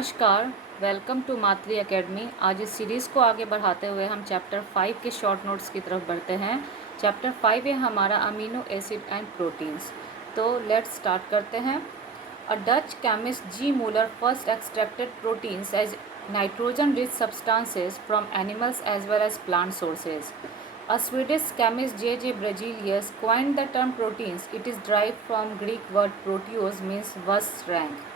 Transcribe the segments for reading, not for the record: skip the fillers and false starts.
नमस्कार, welcome to मातृ academy. आज इस सीरीज़ को आगे बढ़ाते हुए हम चैप्टर 5 के शॉर्ट नोट्स की तरफ बढ़ते हैं। चैप्टर 5 है हमारा अमीनो एसिड एंड प्रोटीन्स। तो लेट्स स्टार्ट करते हैं। A Dutch chemist G Mulder first extracted proteins as nitrogen rich substances from animals as well as plant sources. A Swedish chemist J.J. Berzelius coined the term proteins. It is derived from Greek word proteos, means was rank.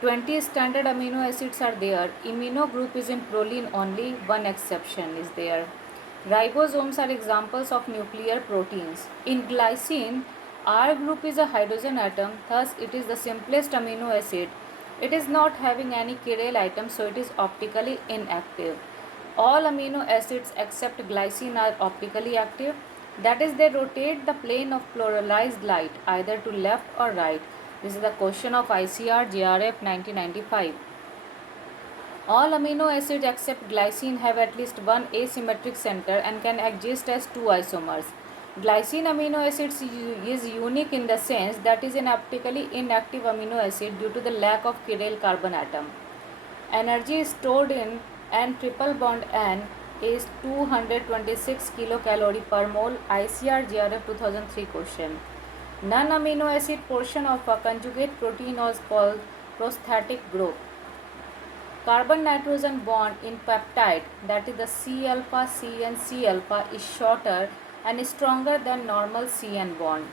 20 standard amino acids are there. Amino group is in proline only. One exception is there. Ribosomes are examples of nuclear proteins. In glycine, R group is a hydrogen atom. Thus, it is the simplest amino acid. It is not having any chiral atom, so it is optically inactive. All amino acids except glycine are optically active. That is, they rotate the plane of polarized light either to left or right. This is the question of ICR JRF 1995. All amino acids except glycine have at least one asymmetric center and can exist as two isomers. Glycine amino acids is unique in the sense that is an optically inactive amino acid due to the lack of chiral carbon atom. Energy stored in N triple bond N is 226 kilocalorie per mole. ICR JRF 2003 question. Non-amino acid portion of a conjugate protein was called prosthetic group. Carbon-nitrogen bond in peptide, that is the C alpha, C and C alpha, is shorter and stronger than normal C N bond.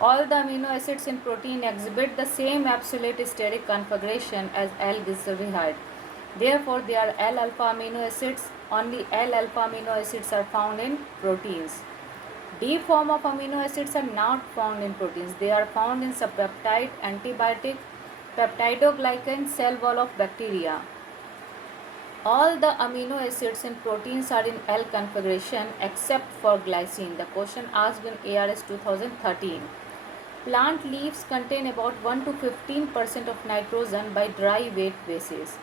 All the amino acids in protein exhibit the same absolute steric configuration as L-glyceride. Therefore, they are L-alpha amino acids. Only L-alpha amino acids are found in proteins. D form of amino acids are not found in proteins. They are found in subpeptide, antibiotic, peptidoglycan, cell wall of bacteria. All the amino acids in proteins are in L configuration except for glycine. The question asked in ARS 2013. Plant leaves contain about 1 to 15% of nitrogen by dry weight basis.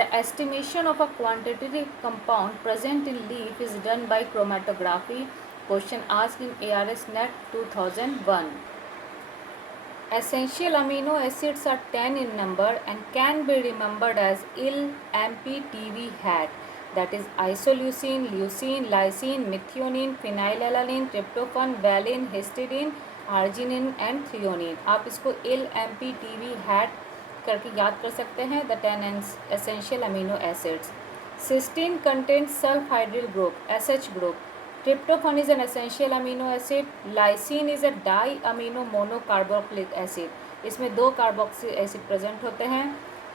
The estimation of a quantitative compound present in leaf is done by chromatography. Question asked in ARS Net 2001. Essential amino acids are 10 in number and can be remembered as IL-MPTV hat, that is isoleucine, leucine, lysine, methionine, phenylalanine, tryptophan, valine, histidine, arginine and threonine. आप इसको IL-MPTV hat करके याद कर सकते हैं. The 10 essential amino acids. Cysteine contains sulfhydryl group, SH group. Tryptophan is an essential amino acid. Lysine is a diamino monocarboxylic acid. इसमें दो carboxyl acid present होते हैं.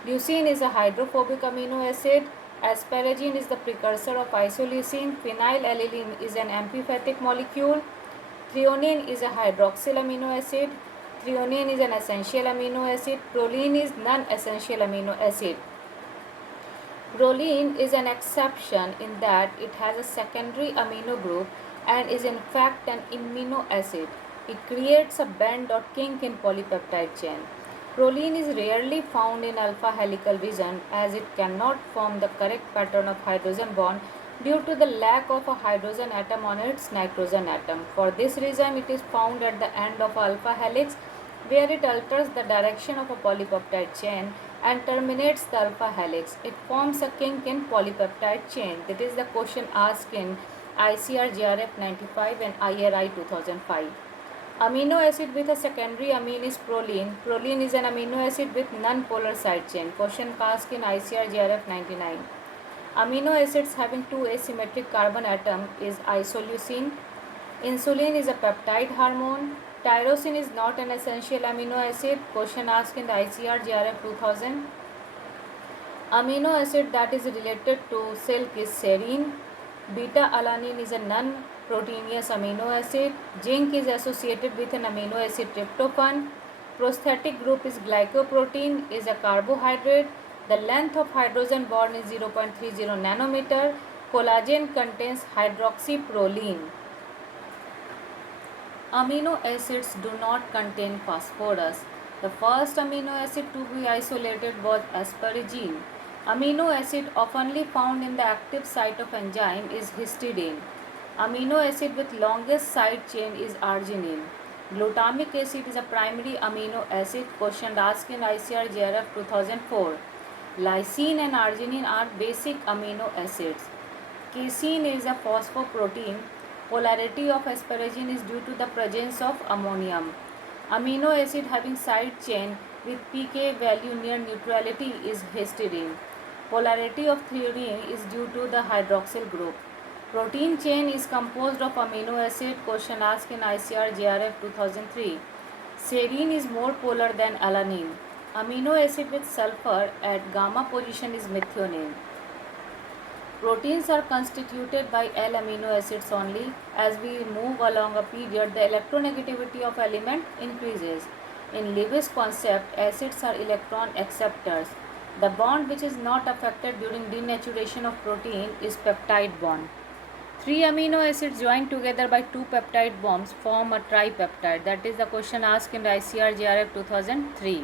Leucine is a hydrophobic amino acid. Asparagine is the precursor of isoleucine. Phenylalanine is an amphipathic molecule. Threonine is a hydroxyl amino acid. Threonine is an essential amino acid. Proline is non-essential amino acid. Proline is an exception in that it has a secondary amino group and is in fact an amino acid. It creates a bend or kink in polypeptide chain. Proline is rarely found in alpha helical region as it cannot form the correct pattern of hydrogen bond due to the lack of a hydrogen atom on its nitrogen atom. For this reason, it is found at the end of alpha helix where it alters the direction of a polypeptide chain and terminates the alpha helix. It forms a kink in polypeptide chain. That is the question asked in ICR JRF 95 and IARI 2005. Amino acid with a secondary amine is proline. Proline is an amino acid with non-polar side chain. Question asked in ICR JRF 99. Amino acids having two asymmetric carbon atom is isoleucine. Insulin is a peptide hormone. Tyrosine is not an essential amino acid. Question asked in the ICR JRF 2000. Amino acid that is related to silk is serine. Beta-alanine is a non-proteinous amino acid. Zinc is associated with an amino acid tryptophan. Prosthetic group is glycoprotein, is a carbohydrate. The length of hydrogen bond is 0.30 nanometer. Collagen contains hydroxyproline. Amino acids do not contain phosphorus. The first amino acid to be isolated was asparagine. Amino acid oftenly found in the active site of enzyme is histidine. Amino acid with longest side chain is arginine. Glutamic acid is a primary amino acid. Question asked in ICR JRF 2004. Lysine and arginine are basic amino acids. Casein is a phosphoprotein. Polarity of asparagine is due to the presence of ammonium. Amino acid having side chain with pK value near neutrality is histidine. Polarity of threonine is due to the hydroxyl group. Protein chain is composed of amino acid. Question asked in ICR JRF 2003. Serine is more polar than alanine. Amino acid with sulfur at gamma position is methionine. Proteins are constituted by L amino acids only. As we move along a period, the electronegativity of element increases. In Lewis concept, acids are electron acceptors. The bond which is not affected during denaturation of protein is peptide bond. 3 amino acids joined together by 2 peptide bonds form a tripeptide. That is the question asked in the ICR JRF 2003.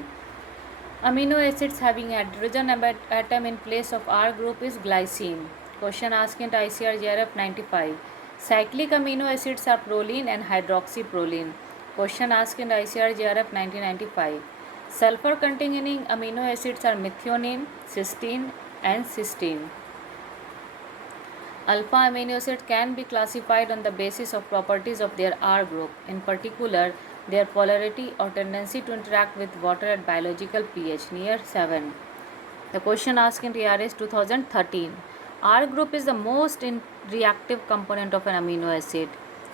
Amino acids having hydrogen atom in place of R group is glycine. Question asked in ICR JRF 95. Cyclic amino acids are proline and hydroxyproline. Question asked in ICR JRF 1995. Sulfur containing amino acids are methionine, cysteine and cysteine. Alpha amino acids can be classified on the basis of properties of their R group, in particular their polarity or tendency to interact with water at biological pH near 7. The question asked in ARS 2013. R group is the most reactive component of an amino acid.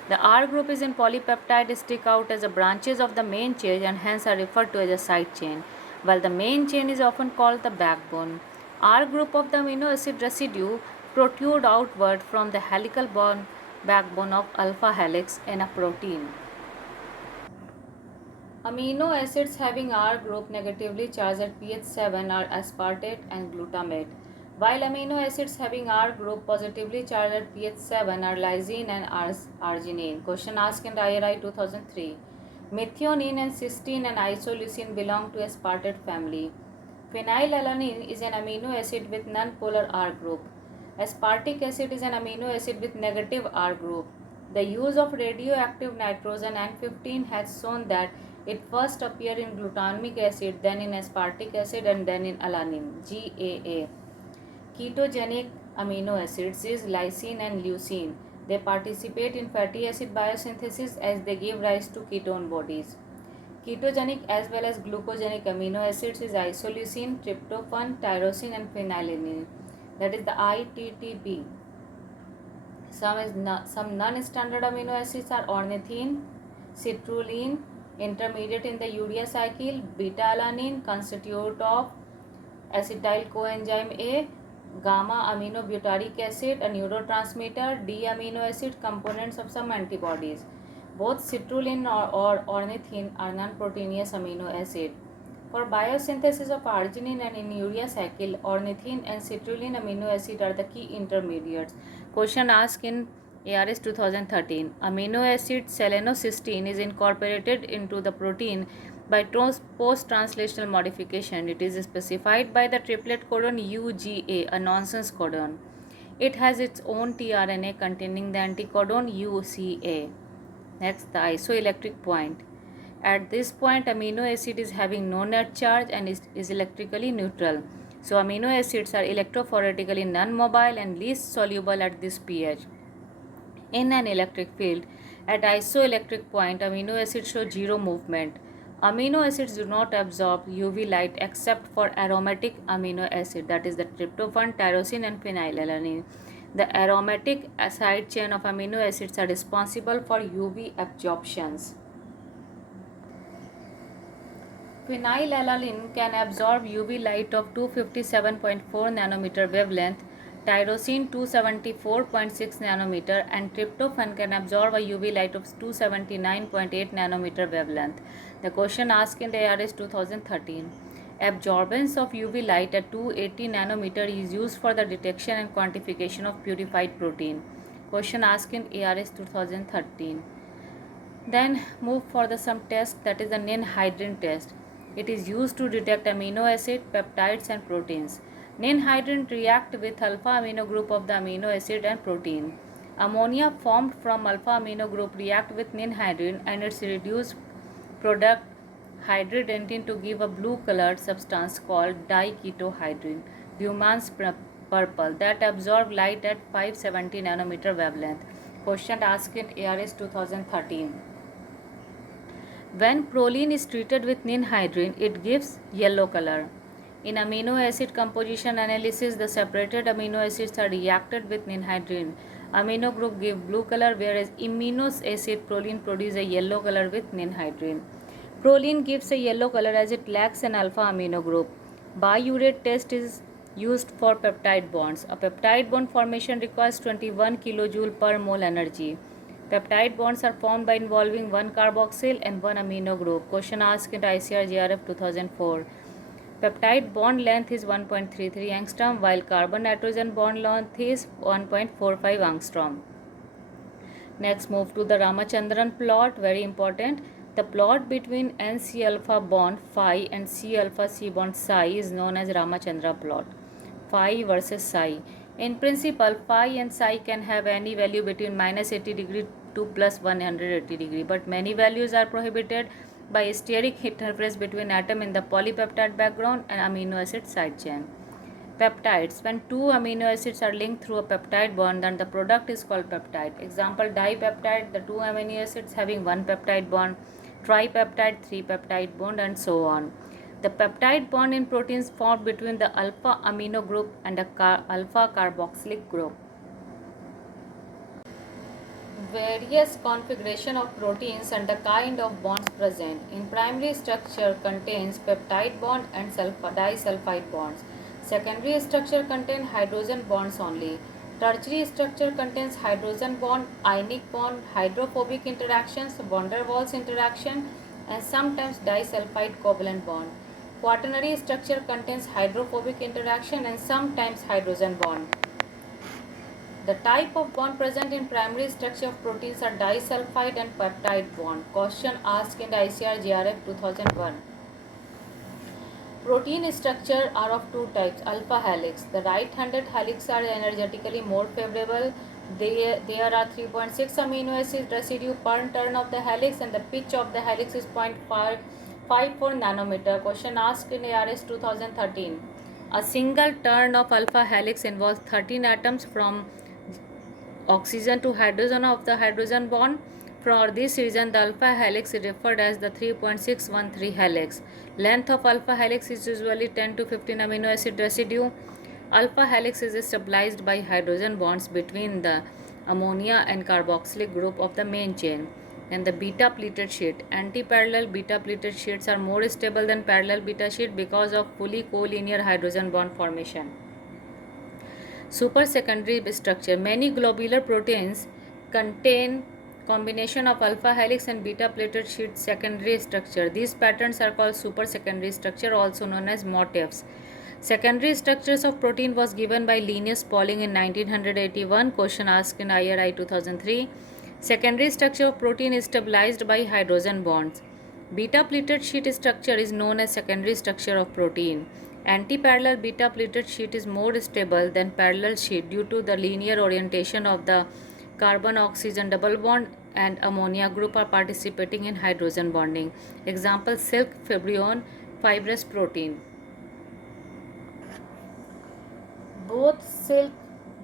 The R group is in polypeptide stick out as the branches of the main chain and hence are referred to as a side chain, while the main chain is often called the backbone. R group of the amino acid residue protrude outward from the helical backbone of alpha helix in a protein. Amino acids having R group negatively charged at pH 7 are aspartate and glutamate, while amino acids having R group positively charged at pH 7 are lysine and arginine. Question asked in IARI 2003. Methionine and cysteine and isoleucine belong to aspartate family. Phenylalanine is an amino acid with non-polar R group. Aspartic acid is an amino acid with negative R group. The use of radioactive nitrogen N15 has shown that it first appears in glutamic acid, then in aspartic acid and then in alanine, GAA. Ketogenic amino acids is lysine and leucine. They participate in fatty acid biosynthesis as they give rise to ketone bodies. Ketogenic as well as glucogenic amino acids is isoleucine, tryptophan, tyrosine and phenylalanine. That is the ITTP. Some non-standard amino acids are ornithine, citrulline, intermediate in the urea cycle, beta-alanine, constitute of acetyl coenzyme A, gamma aminobutyric acid, a neurotransmitter, D amino acid, components of some antibodies. Both citrulline or ornithine are non-proteinous amino acid. For biosynthesis of arginine and in urea cycle, ornithine and citrulline amino acid are the key intermediates. Question asked in ARS 2013. Amino acid selenocysteine is incorporated into the protein by post-translational modification. It is specified by the triplet codon UGA, a nonsense codon. It has its own tRNA containing the anticodon UCA. Next, the isoelectric point. At this point, amino acid is having no net charge and is electrically neutral. So, amino acids are electrophoretically non-mobile and least soluble at this pH. In an electric field, at isoelectric point, amino acids show zero movement. Amino acids do not absorb UV light except for aromatic amino acid, that is the tryptophan, tyrosine and phenylalanine. The aromatic side chain of amino acids are responsible for UV absorptions. Phenylalanine can absorb UV light of 257.4 nanometer wavelength, tyrosine 274.6 nanometer and tryptophan can absorb a UV light of 279.8 nanometer wavelength. The question asked in the ARS 2013. Absorbance of UV light at 280 nanometer is used for the detection and quantification of purified protein. Question asked in ARS 2013. Then move for some test, that is the ninhydrin test. It is used to detect amino acid, peptides and proteins. Ninhydrin react with alpha amino group of the amino acid and protein. Ammonia formed from alpha amino group react with ninhydrin and its reduced product hydrodentin to give a blue colored substance called diketohydrin, Bumann's purple, that absorb light at 570 nanometer wavelength. Question asked in ARS 2013. When proline is treated with ninhydrin, it gives yellow color. In amino acid composition analysis, the separated amino acids are reacted with ninhydrin. Amino group give blue color, whereas amino acid proline produce a yellow color with ninhydrin. Proline gives a yellow color as it lacks an alpha amino group. Biuret test is used for peptide bonds. A peptide bond formation requires 21 kJ per mole energy. Peptide bonds are formed by involving one carboxyl and one amino group. Question asked in ICAR-GRF 2004. Peptide bond length is 1.33 angstrom while carbon-nitrogen bond length is 1.45 angstrom. Next, move to the Ramachandran plot, very important. The plot between NC alpha bond phi and C alpha C bond psi is known as Ramachandran plot. Phi versus psi. In principle, phi and psi can have any value between minus 80 degree to plus 180 degree, but many values are prohibited by steric interference between atom in the polypeptide background and amino acid side chain. Peptides. When two amino acids are linked through a peptide bond, then the product is called peptide. Example, dipeptide, the two amino acids having one peptide bond, tripeptide, three peptide bond, and so on. The peptide bond in proteins formed between the alpha amino group and the alpha carboxylic group. Various configuration of proteins and the kind of bonds present. In primary structure contains peptide bond and disulfide bonds. Secondary structure contains hydrogen bonds only. Tertiary structure contains hydrogen bond, ionic bond, hydrophobic interactions, van der Waals interaction, and sometimes disulfide covalent bond. Quaternary structure contains hydrophobic interaction and sometimes hydrogen bond. The type of bond present in primary structure of proteins are disulfide and peptide bond. Question asked in the ICAR-GRF 2001. Protein structure are of two types. Alpha helix. The right-handed helix are energetically more favorable. There are 3.6 amino acid residue per turn of the helix and the pitch of the helix is 0.54 nanometer. Question asked in ARS 2013. A single turn of alpha helix involves 13 atoms from oxygen to hydrogen of the hydrogen bond. For this reason, the alpha helix is referred as the 3.613 helix. Length of alpha helix is usually 10 to 15 amino acid residue. Alpha helix is stabilized by hydrogen bonds between the ammonia and carboxylic group of the main chain. And the beta pleated sheet. Anti-parallel beta pleated sheets are more stable than parallel beta sheet because of fully collinear hydrogen bond formation. Supersecondary structure. Many globular proteins contain combination of alpha helix and beta pleated sheet secondary structure. These patterns are called supersecondary structure, also known as motifs. Secondary structures of protein was given by Linus Pauling in 1981. Question asked in IARI 2003. Secondary structure of protein is stabilized by hydrogen bonds. Beta pleated sheet structure is known as secondary structure of protein. Anti-parallel beta pleated sheet is more stable than parallel sheet due to the linear orientation of the carbon-oxygen double bond and ammonia group are participating in hydrogen bonding. Example, silk fibrillon fibrous protein. Both silk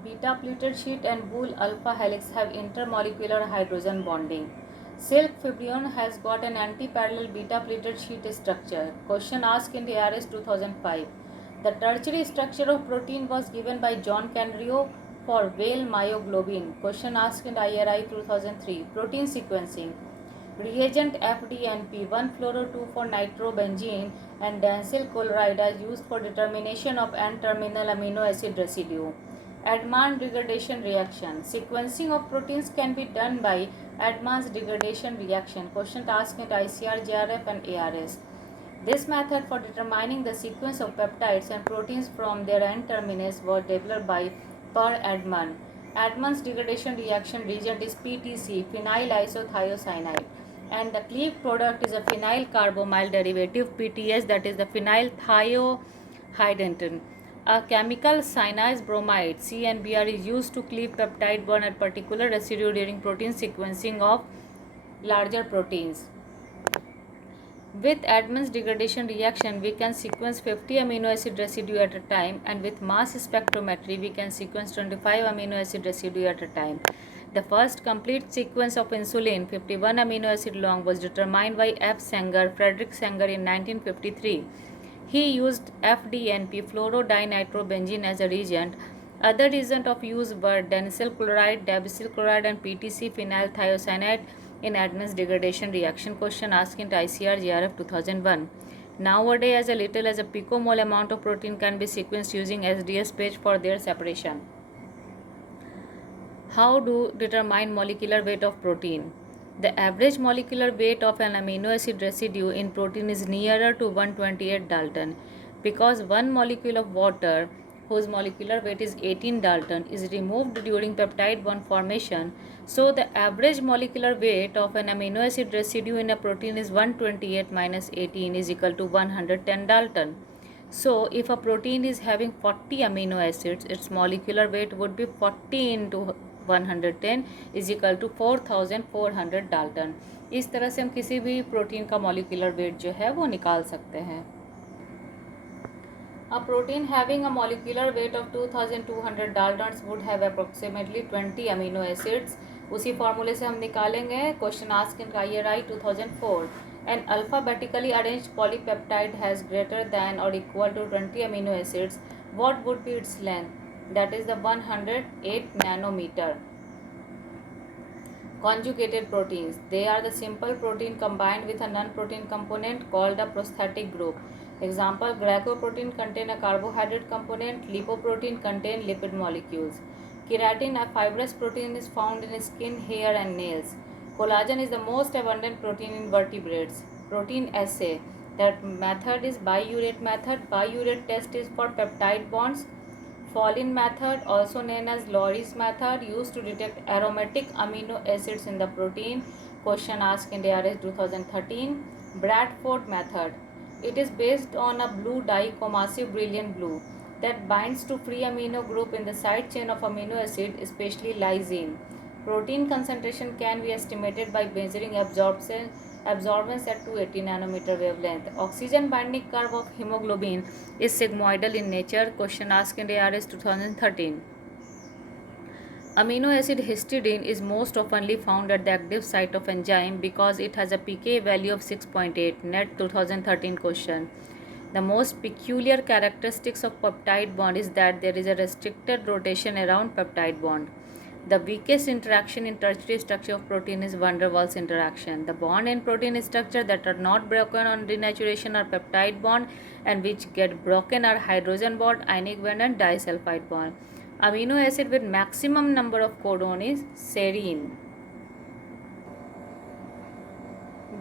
beta pleated sheet and wool alpha helix have intermolecular hydrogen bonding. Silk fibrillon has got an anti-parallel beta pleated sheet structure. Question asked in the ARS 2005. The tertiary structure of protein was given by John Canrio for whale myoglobin. Question asked in IRI 2003. Protein sequencing. Reagent FDNP 1-fluoro-2,4-nitrobenzene and dancyl chloride are used for determination of N-terminal amino acid residue. Advanced degradation reaction. Sequencing of proteins can be done by advanced degradation reaction. Question asked at ICR, GRF and ARS. This method for determining the sequence of peptides and proteins from their N-terminus was developed by Per Edman. Edman's degradation reaction reagent is PTC, phenyl isothiocyanide, and the cleaved product is a phenyl carbamyl derivative PTS, that is the phenyl thiohydrogen. A chemical cyanide bromide CNBr is used to cleave peptide bond at particular residue during protein sequencing of larger proteins. With Edmonds degradation reaction, we can sequence 50 amino acid residue at a time, and with mass spectrometry, we can sequence 25 amino acid residue at a time. The first complete sequence of insulin, 51 amino acid long, was determined by Frederick Sanger in 1953. He used FDNP, fluorodinitrobenzene, as a reagent. Other reagents of use were denyl chloride, diabetyl chloride, and PTC phenyl thiocyanate in Edmonds degradation reaction. Question asked in ICR GRF 2001. Nowadays, as little as a picomole amount of protein can be sequenced using SDS page for their separation. How do determine molecular weight of protein? The average molecular weight of an amino acid residue in protein is nearer to 128 Dalton because one molecule of water whose molecular weight is 18 Dalton is removed during peptide bond formation. So the average molecular weight of an amino acid residue in a protein is 128 minus 18 is equal to 110 Dalton. So if a protein is having 40 amino acids, its molecular weight would be 40 into 110 is equal to 4400 Dalton. इस तरह से हम किसी भी protein का molecular weight जो है वो निकाल सकते हैं. A protein having a molecular weight of 2200 Daltons would have approximately 20 amino acids. उसी फॉर्मूले से हम निकालेंगे. Question asked in IARI 2004. An alphabetically arranged polypeptide has greater than or equal to 20 amino acids. What would be its length? That is the 108 nanometer. Conjugated proteins. They are the simple protein combined with a non-protein component called a prosthetic group. Example, glycoprotein contain a carbohydrate component, lipoprotein contain lipid molecules. Keratin, a fibrous protein, is found in skin, hair and nails. Collagen is the most abundant protein in vertebrates. Protein assay. That method is biurate method. Biurate test is for peptide bonds. Follin method, also known as Lowry's method, used to detect aromatic amino acids in the protein. Question asked in ARS 2013. Bradford method. It is based on a blue dye, commassive brilliant blue, that binds to free amino group in the side chain of amino acid, especially lysine. Protein concentration can be estimated by measuring absorbance at 280 nanometer wavelength. Oxygen binding curve of hemoglobin is sigmoidal in nature. Question asked in ARS 2013. Amino acid histidine is most oftenly found at the active site of enzyme because it has a pK value of 6.8. Net 2013 question. The most peculiar characteristics of peptide bond is that there is a restricted rotation around peptide bond. The weakest interaction in tertiary structure of protein is van der Waals interaction. The bond in protein structure that are not broken on denaturation are peptide bond, and which get broken are hydrogen bond, ionic bond and disulfide bond. Amino acid with maximum number of codon is serine.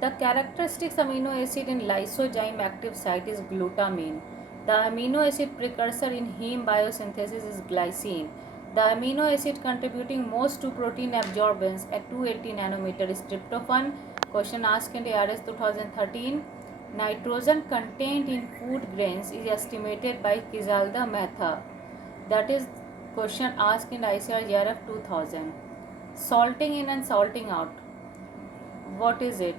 The characteristics amino acid in lysozyme active site is glutamine. The amino acid precursor in heme biosynthesis is glycine. The amino acid contributing most to protein absorbance at 280 nanometer is tryptophan. Question asked in ARS 2013. Nitrogen contained in food grains is estimated by Kizalda method. That is question asked in ICR GRF 2000. Salting in and salting out. What is it?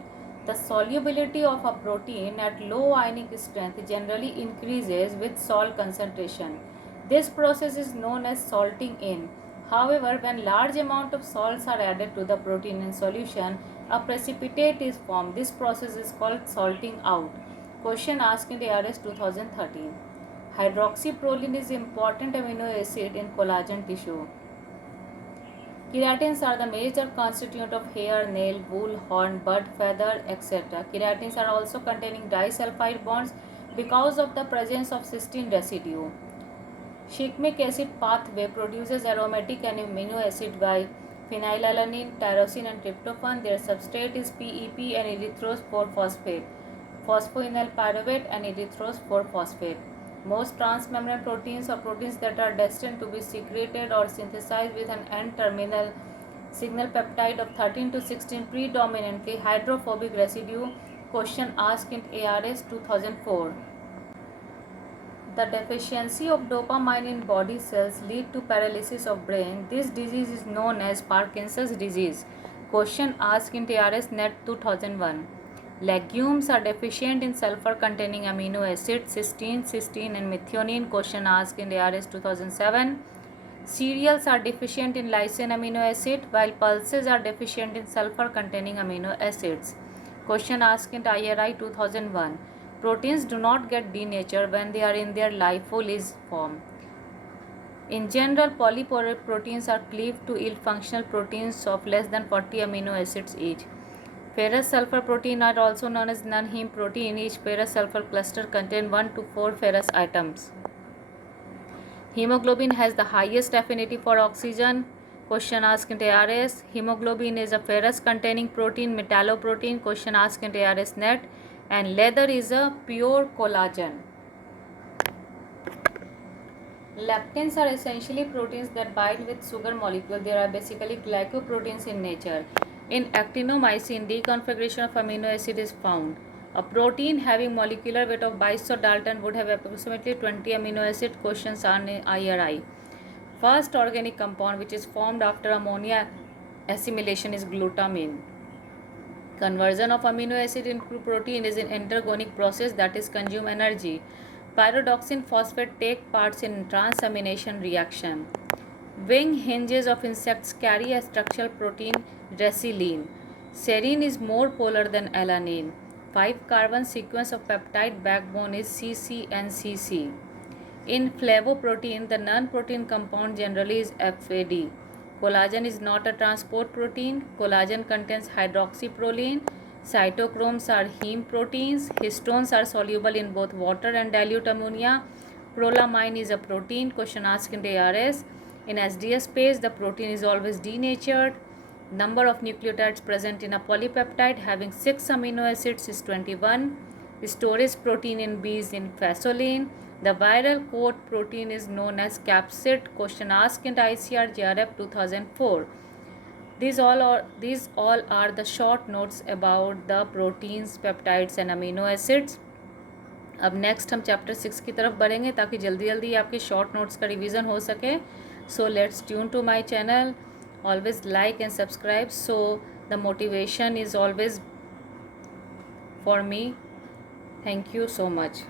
The solubility of a protein at low ionic strength generally increases with salt concentration. This process is known as salting in. However, when large amount of salts are added to the protein in solution, a precipitate is formed. This process is called salting out. Question asked in ARS 2013. Hydroxyproline is important amino acid in collagen tissue. Keratins are the major constituent of hair, nail, wool, horn, bird feather, etc. Keratins are also containing disulfide bonds because of the presence of cysteine residue. Shikimic acid pathway produces aromatic amino acid by phenylalanine, tyrosine and tryptophan. Their substrate is PEP and erythrose 4-phosphate, phosphoenol pyruvate and erythrose 4-phosphate. Most transmembrane proteins or proteins that are destined to be secreted or synthesized with an N-terminal signal peptide of 13 to 16 predominantly hydrophobic residue. Question asked in ARS 2004. The deficiency of dopamine in body cells lead to paralysis of brain. This disease is known as Parkinson's disease. Question asked in ARS Net 2001. Legumes are deficient in sulfur containing amino acids cysteine, cysteine and methionine. Question asked in ARS 2007. Cereals are deficient in lysine amino acid while pulses are deficient in sulfur containing amino acids. Question asked in IARI 2001. Proteins do not get denatured when they are in their lyophilized form. In general, polyproteins are cleaved to ill functional proteins of less than 40 amino acids each. Ferrous sulfur protein are also known as non-heme protein. Each ferrous sulfur cluster contains 1 to 4 ferrous atoms. Hemoglobin has the highest affinity for oxygen. Question asked in ARS. Hemoglobin is a ferrous containing protein, metalloprotein. Question asked in ARS net. And leather is a pure collagen. Lectins are essentially proteins that bind with sugar molecule. They are basically glycoproteins in nature. In actinomycin, deconfiguration of amino acid is found. A protein having molecular weight of 2200 Dalton would have approximately 20 amino acid. Questions on IRI. First organic compound which is formed after ammonia assimilation is glutamine. Conversion of amino acid into protein is an endergonic process that is consume energy. Pyridoxine phosphate take parts in transamination reaction. Wing hinges of insects carry a structural protein resilient. Serine is more polar than alanine. 5-carbon sequence of peptide backbone is CC and CC. In flavoprotein, the non-protein compound generally is FAD. Collagen is not a transport protein. Collagen contains hydroxyproline. Cytochromes are heme proteins. Histones are soluble in both water and dilute ammonia. Prolamine is a protein. Question asked in the ARS. In SDS space, the protein is always denatured. Number of nucleotides present in a polypeptide having 6 amino acids is 21. Storage protein in B is in fasolene. The viral coat protein is known as capsid. Question asked in ICR JRF 2004. These all are the short notes about the proteins, peptides and amino acids. अब next हम chapter 6 की तरफ बढ़ेंगे ताकि जल्दी जल्दी आपके short notes का रिवीजन हो सके. So let's tune to my channel. Always like and subscribe so the motivation is always for me. Thank you so much.